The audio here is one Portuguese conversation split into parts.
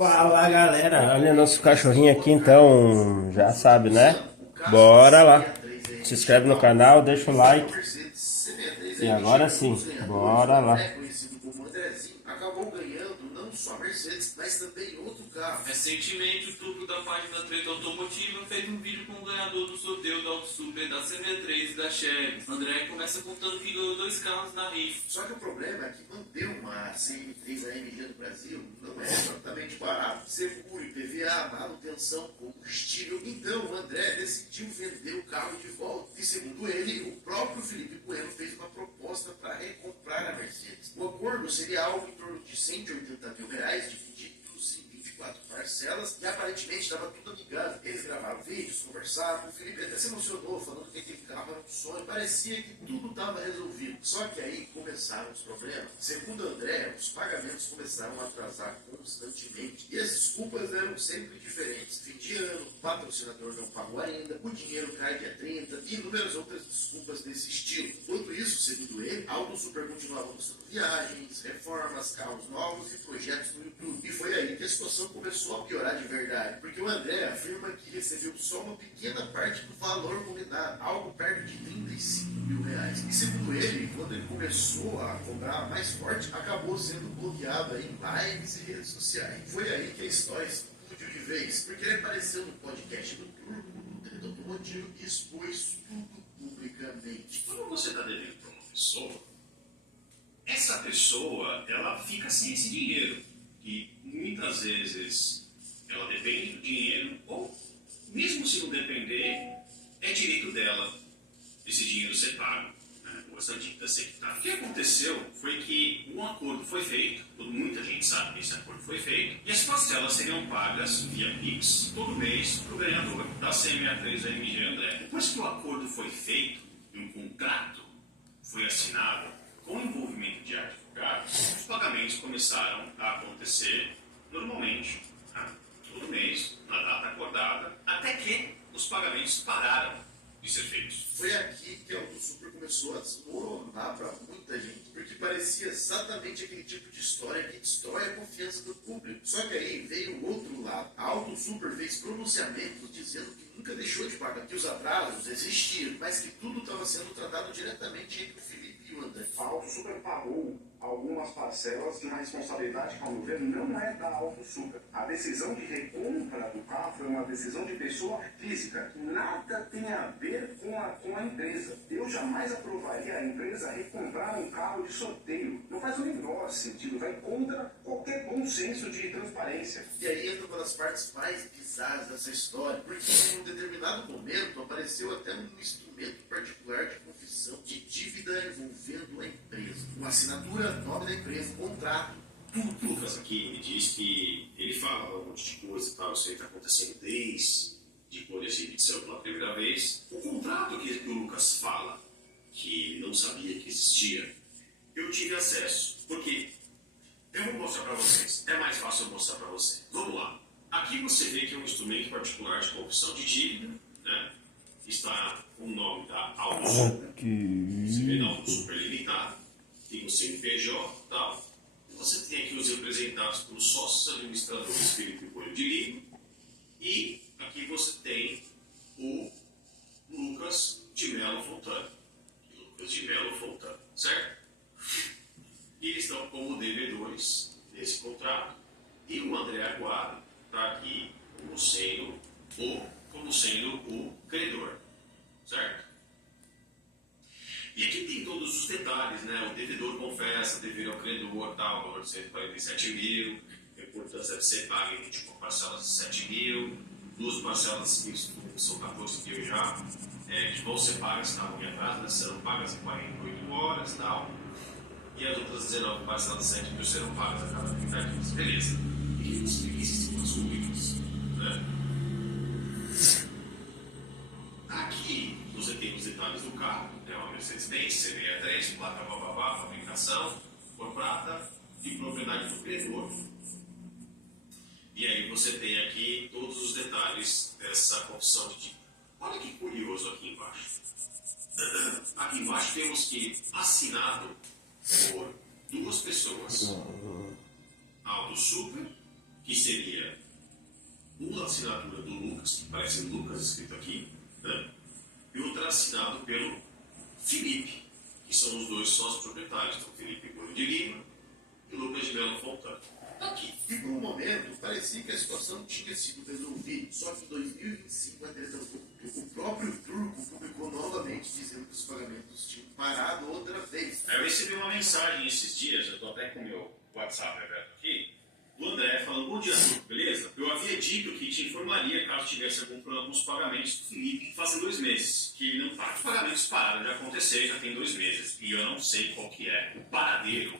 Fala galera, olha nosso cachorrinho aqui então, já sabe né? Bora lá, se inscreve no canal, deixa o like e agora sim, bora lá. Acabou ganhando não só a Mercedes, mas também outro carro. Recentemente, o truco da página Treta Automotiva fez um vídeo com o ganhador do sorteio da Auto Super, da C63 e da Chevy. André começa contando que ganhou 2 carros na rifa. Só que o problema é que manter uma CM3 AMG no Brasil não é exatamente barato. Seguro, IPVA, manutenção, combustível. Então, o André decidiu vender o carro de volta. E segundo ele, o próprio Felipe Bueno fez uma proposta para recomprar a Mercedes. O acordo seria algo em torno de R$ 180 mil, divididos em 24 parcelas, e aparentemente estava tudo amigável. Eles gravaram vídeos, conversaram, o Felipe até se emocionou, falando que aquele carro era um sonho, parecia que tudo estava resolvido. Só que aí começaram os problemas. Segundo André, os pagamentos começaram a atrasar constantemente, e as desculpas eram sempre diferentes. Fim de ano, o patrocinador não pagou ainda, o dinheiro cai dia 30, e inúmeras outras desculpas desse estilo. Enquanto isso, segundo ele, a Auto Super continuava mostrando viagens, reformas, carros novos e projetos no YouTube. E foi aí que a situação começou a piorar de verdade, porque o André afirma que recebeu só uma pequena parte do valor combinado, algo perto de R$ 35 mil. E segundo ele, quando ele começou a cobrar mais forte, acabou sendo bloqueado aí em lives e redes sociais. Foi aí que a história explodiu de vez, porque ele apareceu no podcast do Turbo, do Treta Automotivo, e expôs tudo publicamente. Quando você está devendo para uma pessoa, essa pessoa, ela fica sem esse dinheiro. E muitas vezes ela depende do dinheiro, ou mesmo se não depender, é direito dela esse dinheiro ser pago, né? Ou essa dívida ser quitada. O que aconteceu foi que um acordo foi feito, muita gente sabe que esse acordo foi feito, e as parcelas seriam pagas via Pix todo mês para o ganhador da C63 AMG André. Depois que o acordo foi feito e um contrato foi assinado com o envolvimento de advogados, os pagamentos começaram a acontecer normalmente, né? Todo mês, na data acordada, até que os pagamentos pararam de ser feitos. Foi aqui que a Auto Super começou a desmoronar para muita gente, porque parecia exatamente aquele tipo de história que destrói a confiança do público. Só que aí veio o outro lado. A Auto Super fez pronunciamentos dizendo que nunca deixou de pagar, que os atrasos existiam, mas que tudo estava sendo tratado diretamente entre o Felipe e o André. A Auto Super pagou algumas parcelas de uma responsabilidade que, ao meu ver, não é da Auto Super. A decisão de recompra do carro foi uma decisão de pessoa física. Nada tem a ver com a empresa. Eu jamais aprovaria a empresa recomprar um carro de sorteio. Não faz o menor sentido. Vai contra qualquer bom senso de transparência. E aí entra uma das partes mais bizarras dessa história, porque em um determinado momento apareceu até um instrumento particular de confissão de dívida envolvendo a empresa. Uma assinatura, nome da empresa, contrato, tudo. Lucas aqui me diz que ele fala um monte de coisa e tal, isso aí está acontecendo desde quando esse vídeo saiu pela primeira vez. O contrato que o Lucas fala, que ele não sabia que existia, eu tive acesso. Por quê? Eu vou mostrar para vocês. É mais fácil eu mostrar para vocês. Vamos lá. Aqui você vê que é um instrumento particular de confissão de dívida, né? Está o nome da Auto Super. Você vê da Auto Super Limitada. Tem o CNPJ e tal. Você tem aqui os representados pelos sócios administradores Felipe Bueno de Lima. E aqui você tem o Lucas de Melo Fontana. Lucas de Melo Fontana, certo? E eles estão como devedores desse contrato. E o André Aguado está aqui como sendo o credor, certo? E aqui tem todos os detalhes, né? O devedor confessa, dever ao credor, tal, valor de 147 mil, a importância deve ser paga em 21 parcelas de 7 mil, 2 parcelas que são 14 mil já, que vão ser pagas, estavam em atraso, né? Serão pagas em 48 horas, tal. E as outras 19 parcelas de 7 mil serão pagas a cada 30 dias. Beleza. E existem umas dúvidas, né? Aqui você tem os detalhes do carro. É uma Mercedes-Benz C63, placa bababá, fabricação, cor prata e propriedade do credor. E aí você tem aqui todos os detalhes dessa confissão de dívida. Olha que curioso aqui embaixo. Aqui embaixo temos que assinado por duas pessoas. A Auto Super, que seria assinatura do Lucas, que parece Lucas escrito aqui, né? E outra assinado pelo Felipe, que são os dois sócios proprietários, então Felipe Cunha de Lima e Lucas de Melo Fontana. Aqui. E por um momento, parecia que a situação tinha sido resolvida. Só que em 2025, a treta voltou. O próprio Turco publicou novamente dizendo que os pagamentos tinham parado outra vez. Aí eu recebi uma mensagem esses dias, eu estou até com o meu WhatsApp aberto aqui, do André falando: bom dia, Turco, beleza? Eu havia dito que te informaria caso tivesse algum problema com os pagamentos do Felipe fazem 2 meses, que ele não paga. Os pagamentos pararam de acontecer, já tem 2 meses, e eu não sei qual que é o paradeiro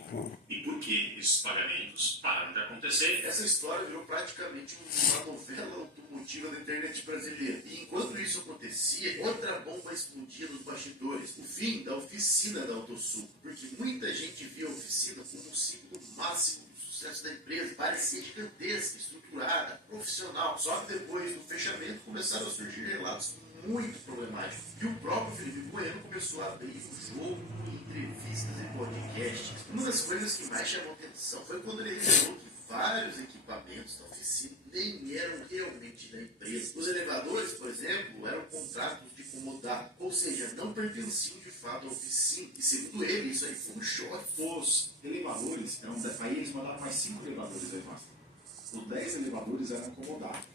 e por que esses pagamentos pararam de acontecer. Essa história virou praticamente uma novela automotiva da internet brasileira. E enquanto isso acontecia, outra bomba explodia nos bastidores. O fim da oficina da AutoSul. Porque muita gente via a oficina como um símbolo máximo do sucesso da empresa. Parecia gigantesca, estruturada, profissional. Só que depois do fechamento começaram a surgir relatos muito problemáticos. E o próprio Felipe Bueno começou a abrir o jogo em entrevistas e podcasts. Uma das coisas que mais chamou atenção foi quando ele revelou que vários equipamentos da oficina nem eram realmente da empresa. Os elevadores, por exemplo, eram contratos de comodato, ou seja, não pertenciam de fato à oficina. E segundo ele, isso aí foi um choque. Os elevadores, aí eles mandaram mais 5 elevadores aí, Márcio. Os 10 elevadores eram comodato.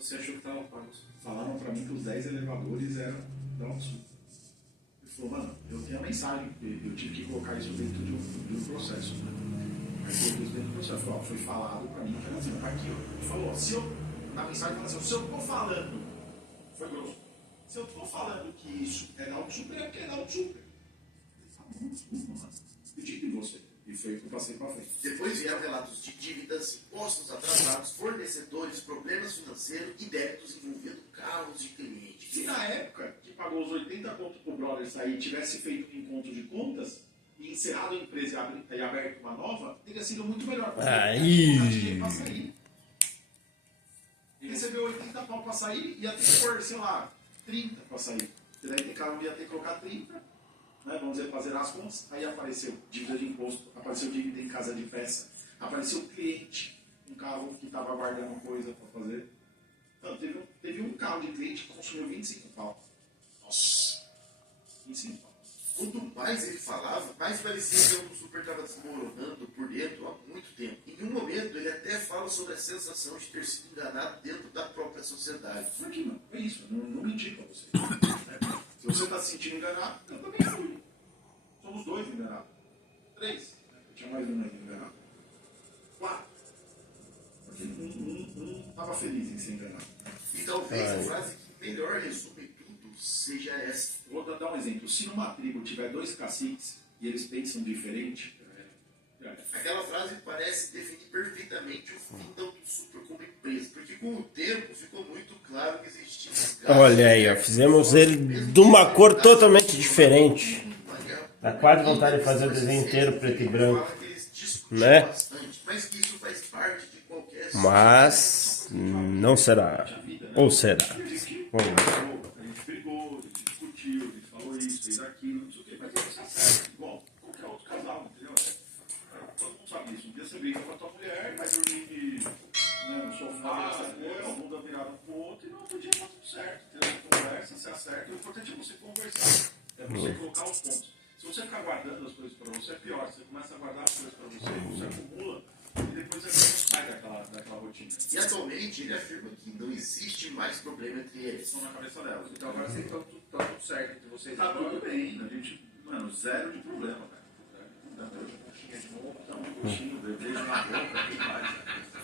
Você achou que estava pago? Falaram pra mim que os 10 elevadores eram da AutoSul. Ele falou: mano, eu tenho a mensagem, eu tive que colocar isso dentro de um processo, né? Aí colocou isso dentro do processo. Falou: foi falado pra mim que era assim, aqui, ó. Ele falou: se eu, na mensagem fala assim, se eu tô falando, foi grosso, se eu tô falando que isso é da AutoSul, é porque é da AutoSul. Ele falou: não, desculpa, mano, eu digo de você. E foi o que eu passei pra frente. Depois vieram relatos de dívidas, impostos atrasados, fornecedores, problemas financeiros e débitos envolvendo carros de clientes. Se na época que pagou os 80 conto pro brother sair, tivesse feito um encontro de contas e encerrado a empresa e aberto uma nova, teria sido muito melhor. Aí. Pra sair. Ele recebeu 80 pau pra sair, ia ter que pôr, sei lá, 30 pra sair. E daí cada um ia ter que colocar 30. Né, vamos dizer, fazer as contas, aí apareceu dívida de imposto, apareceu dívida em casa de peça, apareceu cliente, um carro que estava guardando coisa para fazer. Então, teve um carro de cliente que consumiu 25 pau. Nossa! 25 pau. Quanto mais ele falava, mais parecia que o super estava desmoronando por dentro há muito tempo. Em um momento, ele até fala sobre a sensação de ter sido enganado dentro da própria sociedade. Isso aqui, mano, é isso, não menti pra você. Se você está se sentindo enganado, eu também fui. Somos 2 enganados. 3. Eu tinha mais um enganado. 4. Porque um estava feliz em ser enganado. E talvez a frase que melhor resume tudo seja essa. Vou dar um exemplo. Se numa tribo tiver 2 caciques e eles pensam diferente, Aquela frase parece definir perfeitamente o fim da AutoSuper como empresa, porque com o tempo ficou muito claro que existia. Olha aí, ó, fizemos ele de uma cor totalmente diferente. Dá quase vontade de fazer o desenho inteiro preto e branco, né? Mas que isso faz parte de qualquer. Mas não será. Ou será? Vamos ver. a gente brigou, a gente discutiu, a gente falou isso, fez aquilo, não sei o quê, mas isso é certo, igual qualquer outro casal, entendeu? Todo mundo sabe isso. Um dia você briga com a tua mulher, vai dormir no sofá, a bunda virada pro outro, e no outro dia tá tudo certo. Entendeu? Conversa, se acerta. O importante é você conversar, é você colocar os pontos. Se você ficar guardando as coisas pra você, é pior. Você começa a guardar as coisas pra você acumula, e depois você não sai daquela rotina. E atualmente ele afirma que não existe mais problema entre eles. Estão na cabeça delas. Então agora vocês estão tudo certo entre vocês. Tá tudo bem, a gente, mano, zero de problema, cara.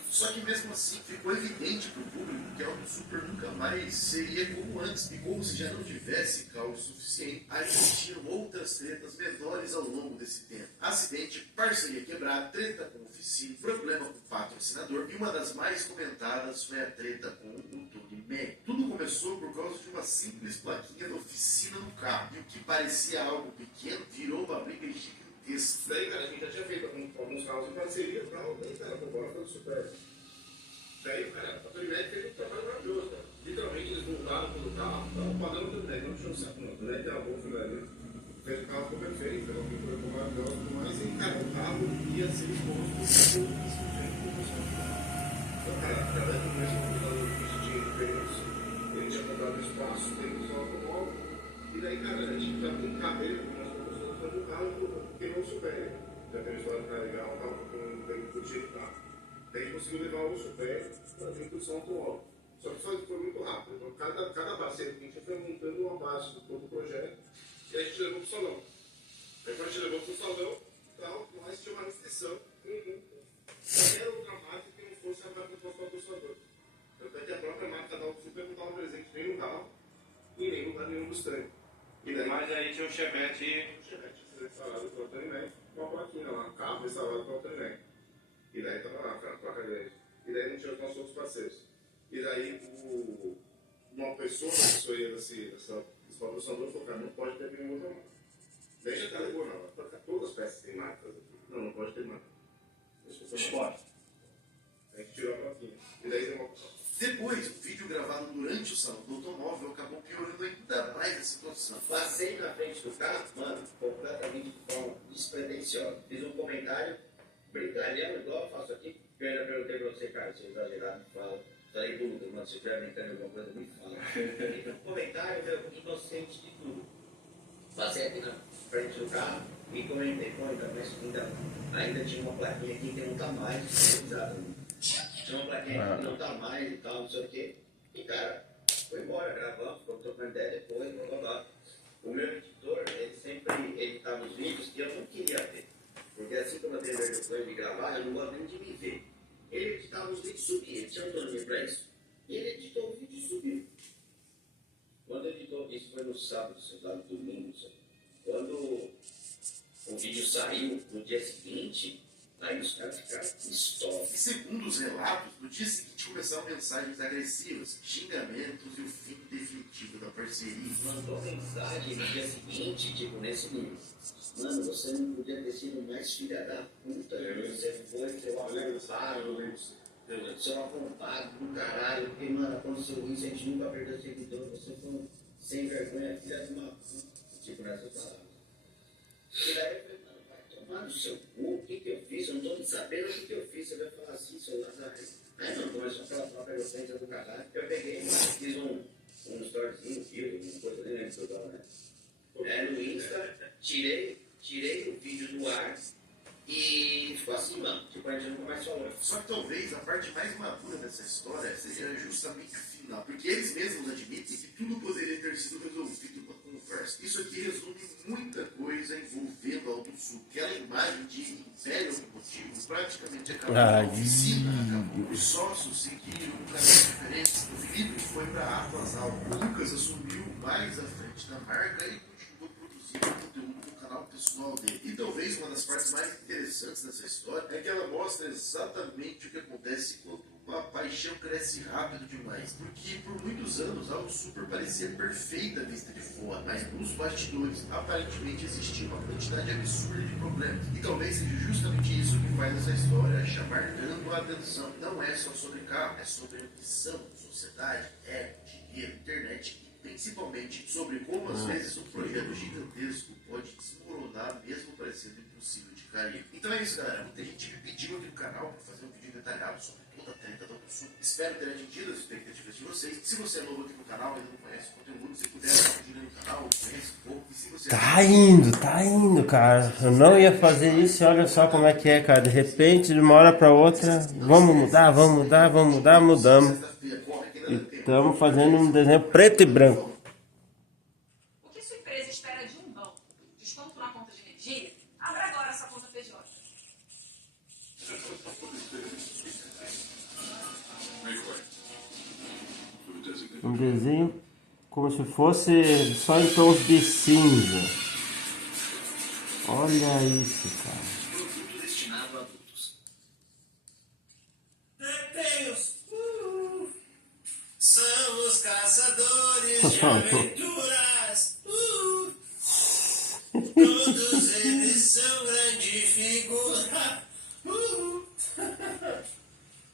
Só que mesmo assim ficou evidente para o público que a AutoSuper nunca mais seria como antes. E como se já não tivesse caos suficiente, existiram outras tretas menores ao longo desse tempo. Acidente, parceria quebrada, treta com oficina, problema com patrocinador. E uma das mais comentadas foi a treta com o Tony Mac. Tudo começou por causa de uma simples plaquinha da oficina no carro. E o que parecia algo pequeno virou uma briga gigante. Isso daí, cara, a gente já tinha feito alguns carros em parceria e tal, daí, cara, agora foi super. Daí, cara, a Tonimed fez um trabalho maravilhoso, cara. Literalmente, eles voltaram pelo carro, estavam pagando o Tonimed, não tinha um certo não. O Tonimed era bom, fez o carro ficou perfeito, fez uma pintura maravilhosa e tudo mais, e, cara, o carro ia ser exposto por pouquíssimo tempo. Então, cara, daí, cara, a gente já tem um carro dele, nós estamos usando um carro que não supere. Já tem uma história que tá legal, tava com um curtir o carro. Daí conseguiu levar o supere para dentro do São Paulo. Só que foi muito rápido. Então, cada parceiro que a gente foi montando uma base do todo o projeto e a gente levou pro salão. Aí quando a gente levou pro salão, tal, nós tinha uma restrição em qualquer outra marca que não fosse a marca do nosso patrocinador. Tanto é que a própria marca da Auto Super não estava presente nem no carro e nem no lugar nenhum dos treinos. Mas aí tinha um Chevette. Instalado pelo Tony Mac, com a plaquinha lá, carro instalado pelo Tony Mac. E daí tava lá, a placa grande. E daí não tinha os nossos outros parceiros. E daí uma pessoa da assessoria desse patrocinador falou, cara, não pode ter nenhuma outra marca. Daí já tá ligou, não, todas as peças têm marcas aqui. Não, não pode ter marca. Pode. A gente tirou a plaquinha. E daí deu uma opção. Depois, o vídeo gravado durante o salão do automóvel acabou piorando ainda mais a situação. Passei na frente do carro, mano, completamente de forma despretensiosa. Fiz um comentário, brincalhando, igual eu faço aqui. Eu perguntei pra você, cara, se eu exagerado, me fala. Falei dúvida, mano, se eu estiver brincando alguma coisa, me fala. Fiz um comentário, eu inocente de tudo. Passei aqui na frente do carro e comentei, pô, ainda tinha uma plaquinha aqui que não tá mais utilizada. Tinha uma plaquinha que não tá mais e tal, não sei o quê. E, cara, foi embora, gravamos, ficou trocando ideia depois, blá, blá, blá. O meu editor, ele sempre editava os vídeos que eu não queria ver. Porque assim como eu tenho vergonha de gravar, eu não gosto nem de me ver. Ele editava os vídeos e subia, ele tinha autonomia pra isso. E ele editou o vídeo e subiu. Quando editou, isso foi no sábado, no domingo, quando o vídeo saiu no dia seguinte, aí os caras ficaram pistolas. E segundo os relatos, no dia seguinte começaram mensagens agressivas, xingamentos e o fim definitivo da parceria. Mandou mensagem no dia seguinte, tipo, nesse nível. Mano, você não podia ter sido mais filha da puta, você foi, seu arrombado, seu arrombado do caralho, porque, mano, aconteceu isso, a gente nunca perdeu seguidor, você foi um sem vergonha, filha de uma puta, tipo, nessas palavras. E daí eu falei, mano, vai tomar no seu cu, o que eu fiz? Eu não tô nem sabendo o que eu fiz, você vai falar assim, seu Lazarento. Aí, mano, começou aquela própria eloquência do caralho. Eu peguei, fiz um storyzinho, uma coisa, nem lembro toda hora, né? No Insta, tirei o vídeo do ar e ficou assim, mano. Tipo, a gente nunca mais falou. Só que talvez a parte mais madura dessa história seja justamente o final, porque eles mesmos admitem que tudo poderia ter sido resolvido numa conversa. Isso aqui resume muita coisa envolvendo a AutoSul. Aquela imagem de império automotivo praticamente acabou. A oficina acabou. Os sócios seguiram um caminho diferente. O Felipe foi para a Atlas Auto. O Lucas assumiu mais à frente da marca e continuou produzindo conteúdo no canal pessoal dele. E talvez uma das partes mais interessantes dessa história é que ela mostra exatamente o que acontece quando uma paixão cresce rápido demais. Porque por muitos anos algo super parecia perfeita à vista de fora, mas nos bastidores aparentemente existia uma quantidade absurda de problemas. E talvez seja justamente isso que faz essa história chamar tanto a atenção. Não é só sobre carro, é sobre ambição, sociedade, dinheiro, internet e principalmente sobre como às vezes um projeto gigantesco pode desmoronar mesmo parecendo impossível de cair. Então é isso, galera. Muita gente me pediu aqui no canal para fazer um vídeo detalhado sobre toda a treta da AutoSul. Espero ter atingido as expectativas de vocês. Se você é novo aqui no canal e ainda não conhece o conteúdo, se puder compartilhar no canal, conhece um pouco. E se você Tá indo, cara. Eu não ia fazer isso e olha só como é que é, cara. De repente, de uma hora pra outra, vamos mudar, mudamos. sexta-feira corre aqui na E Tempo. estamos fazendo um desenho preto e branco. O que sua empresa espera de um banco? Desconto na conta de energia? Abra agora essa conta PJ. Um desenho como se fosse só em tons de cinza. Olha isso, cara. Produto destinado a adultos. Somos caçadores de aventuras. Todos eles são grande figura.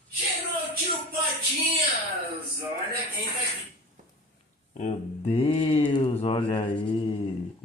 Chegou o tio Patinhas. Olha quem tá aqui. Meu Deus, olha aí.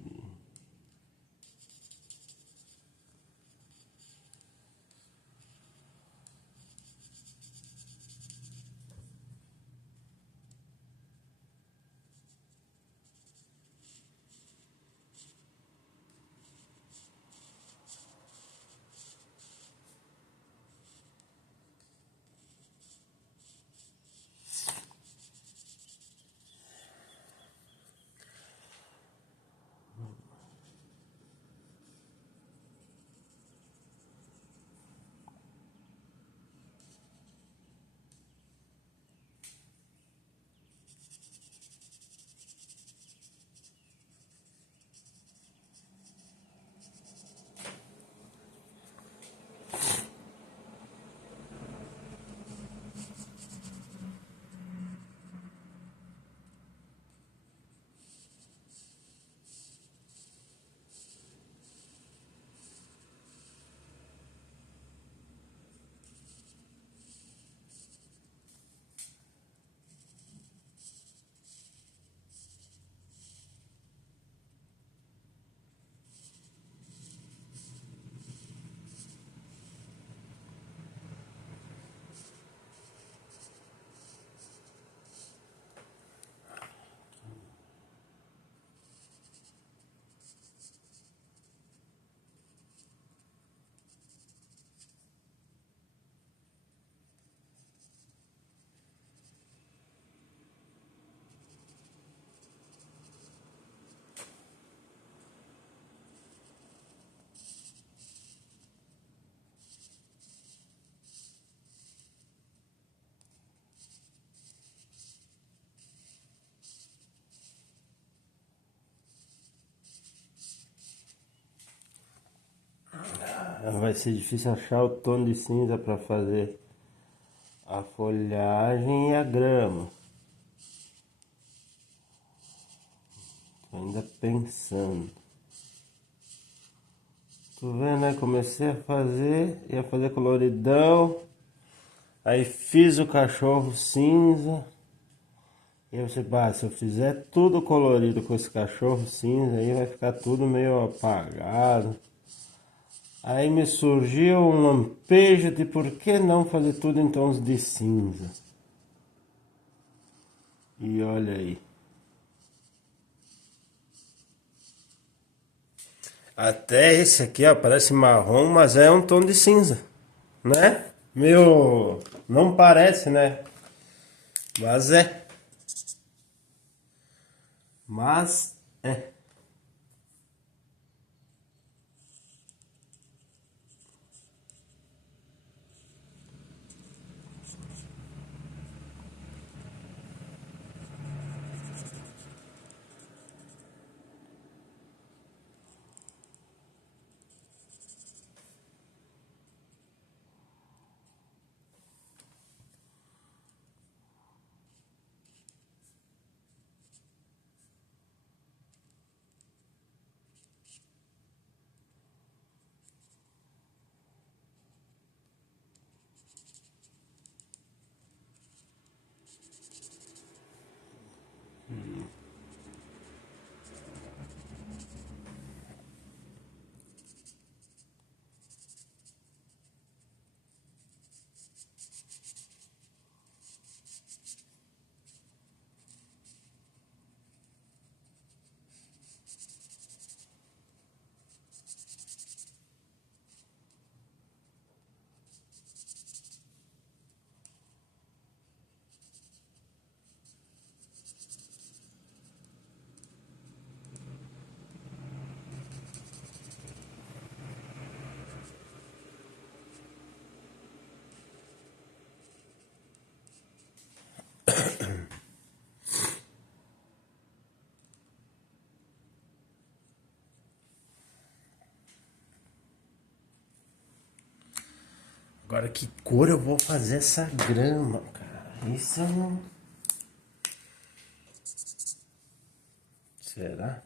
vai ser difícil achar o tom de cinza para fazer a folhagem e a grama. Tô ainda pensando. Tu vendo, né? Comecei a fazer, ia fazer coloridão. Aí fiz o cachorro cinza. E aí você, se eu fizer tudo colorido com esse cachorro cinza, aí vai ficar tudo meio apagado. Aí me surgiu um lampejo de por que não fazer tudo em tons de cinza. E olha aí. Até esse aqui, ó, parece marrom, mas é um tom de cinza, né? Meu, não parece, né? Mas é. Mas é. Agora que cor eu vou fazer essa grama, cara? Isso não... Será?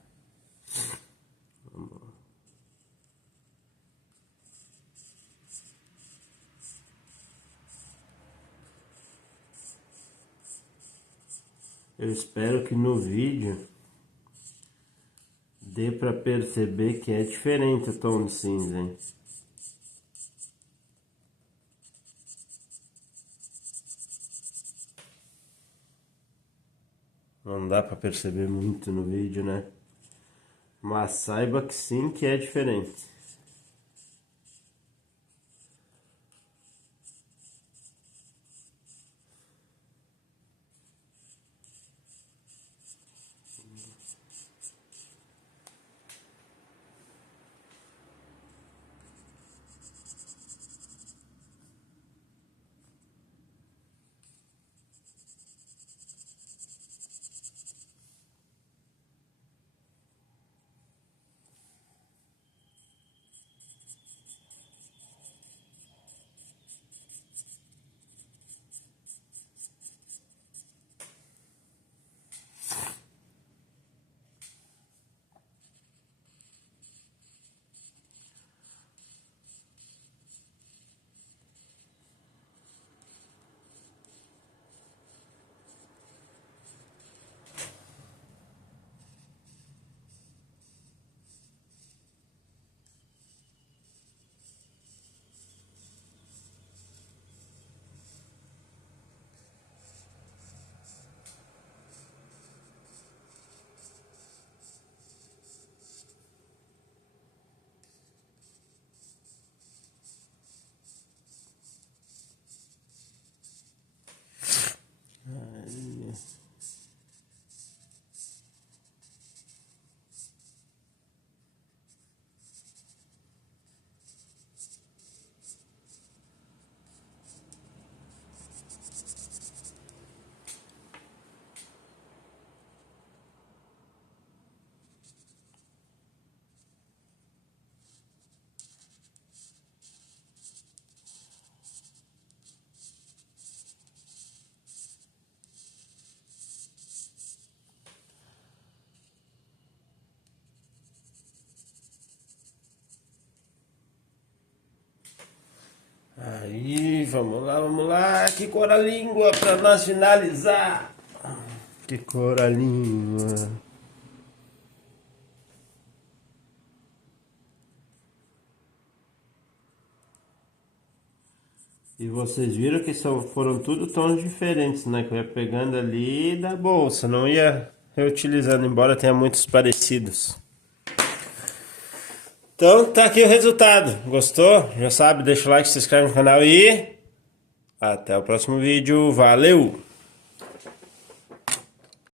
Eu espero que no vídeo dê pra perceber que é diferente o tom de cinza, hein? Não dá pra perceber muito no vídeo, né? Mas saiba que sim, que é diferente. Aí, vamos lá. Que cor a língua pra nós finalizar. Que cor a língua. E vocês viram que foram tudo tons diferentes, né? Que eu ia pegando ali da bolsa, não ia reutilizando, embora tenha muitos parecidos. Então tá aqui o resultado. Gostou? Já sabe, deixa o like, se inscreve no canal e até o próximo vídeo. Valeu!